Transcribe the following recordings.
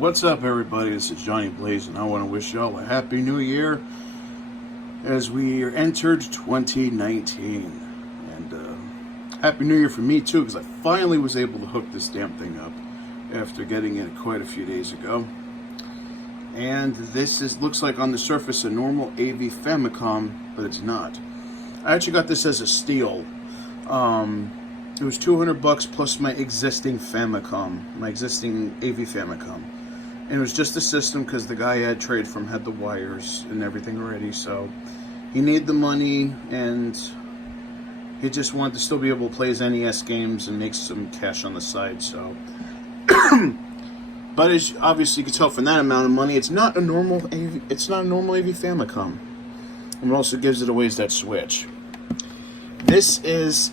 What's up, everybody? This is Johnny Blaze, and I want to wish y'all a happy new year as we entered 2019. And happy new year for me too, because I finally was able to hook this damn thing up after getting it quite a few days ago. And this looks like on the surface a normal AV Famicom, but it's not. I actually got this as a steal. It was $200 plus my existing Famicom, my existing AV Famicom. And it was just the system because the guy I had traded from had the wires and everything already. So he needed the money and he just wanted to still be able to play his NES games and make some cash on the side. So, but as obviously you can tell from that amount of money, it's not a normal AV. It's not a normal AV Famicom. And it also gives it away is that switch. This is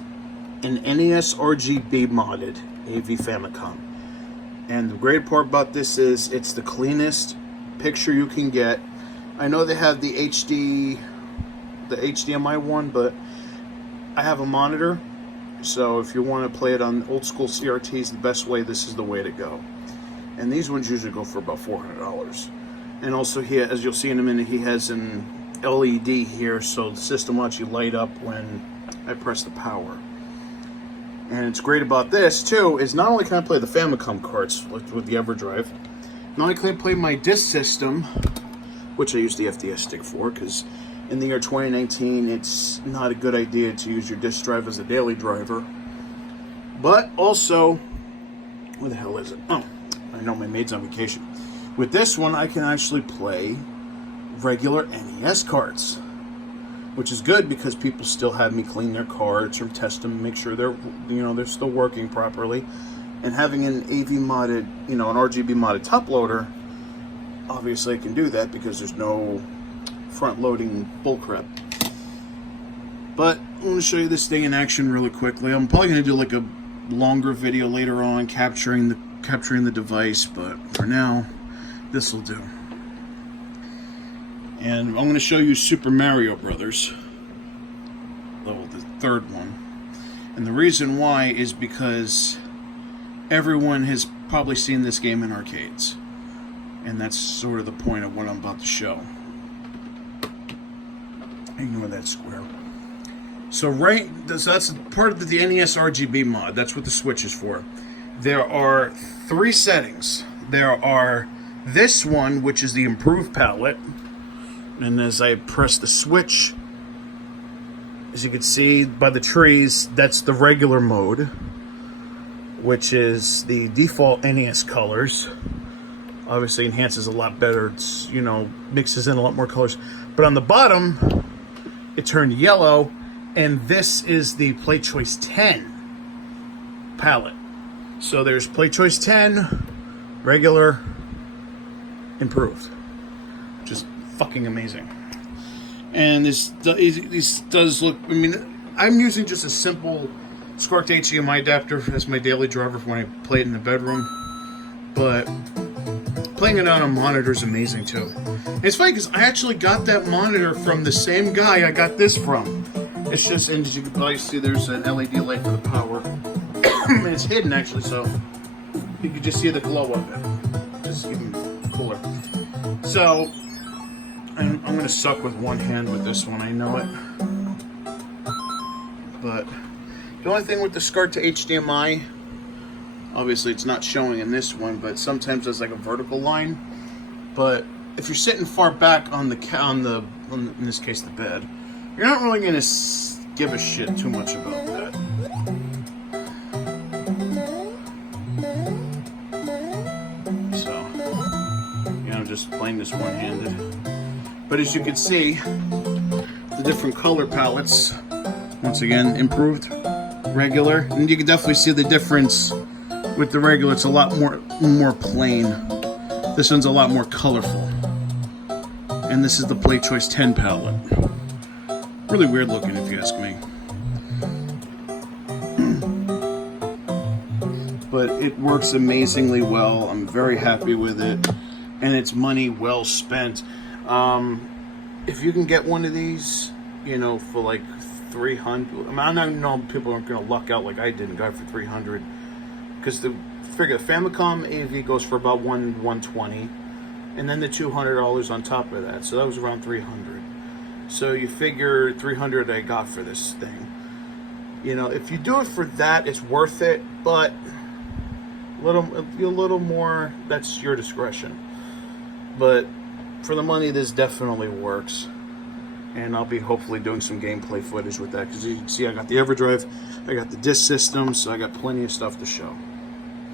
an NESRGB modded AV Famicom. And the great part about this is it's the cleanest picture you can get. I know they have the HDMI one, but I have a monitor. So if you want to play it on old school CRTs the best way, this is the way to go. And these ones usually go for about $400. And also here, as you'll see in a minute, he has an LED here, so the system will actually light up when I press the power. And it's great about this too is not only can I play the Famicom carts with the EverDrive, not only can I play my disc system, which I use the FDS stick for, because in the year 2019 it's not a good idea to use your disc drive as a daily driver. But also, where the hell is it? Oh, I know my maid's on vacation. With this one, I can actually play regular NES carts, which is good because people still have me clean their carts or test them, make sure they're still working properly. And having an AV modded, an RGB modded top loader, obviously I can do that because there's no front loading bullcrap. But I'm going to show you this thing in action really quickly. I'm probably going to do like a longer video later on capturing the device, but for now, this will do. And I'm going to show you Super Mario Brothers, the third one. And the reason why is because everyone has probably seen this game in arcades. And that's sort of the point of what I'm about to show. Ignore that square. So that's part of the NES RGB mod. That's what the switch is for. There are 3 settings. There are this one, which is the improved palette. And as I press the switch, as you can see by the trees, that's the regular mode, which is the default NES colors. Obviously enhances a lot better. It's, mixes in a lot more colors. But on the bottom, it turned yellow, and this is the Play Choice 10 palette. So there's Play Choice 10, regular, improved. Just fucking amazing. And this does look, I'm using just a simple sparked HDMI adapter as my daily driver when I play it in the bedroom, but playing it on a monitor is amazing too. And it's funny because I actually got that monitor from the same guy I got this from. It's just, and as you can probably see, there's an LED light for the power. And it's hidden actually, so you can just see the glow of it. Just even cooler. So I'm going to suck with one hand with this one, I know it. But the only thing with the SCART to HDMI, obviously it's not showing in this one, but sometimes there's like a vertical line. But if you're sitting far back on in this case the bed, you're not really going to give a shit too much about that. So, I'm just playing this one-handed. But as you can see, the different color palettes, once again, improved, regular. And you can definitely see the difference with the regular. It's a lot more plain. This one's a lot more colorful. And this is the Play Choice 10 palette. Really weird looking if you ask me. But it works amazingly well. I'm very happy with it. And it's money well spent. If you can get one of these, for like 300. I don't know, people aren't going to luck out like I did and got it for 300. Because the figure the Famicom AV goes for about 120, and then the $200 on top of that. So that was around 300. So you figure 300 I got for this thing. You know, if you do it for that, it's worth it, but a little more, that's your discretion. But for the money, this definitely works. And I'll be hopefully doing some gameplay footage with that, because you can see I got the EverDrive, I got the disc system, so I got plenty of stuff to show.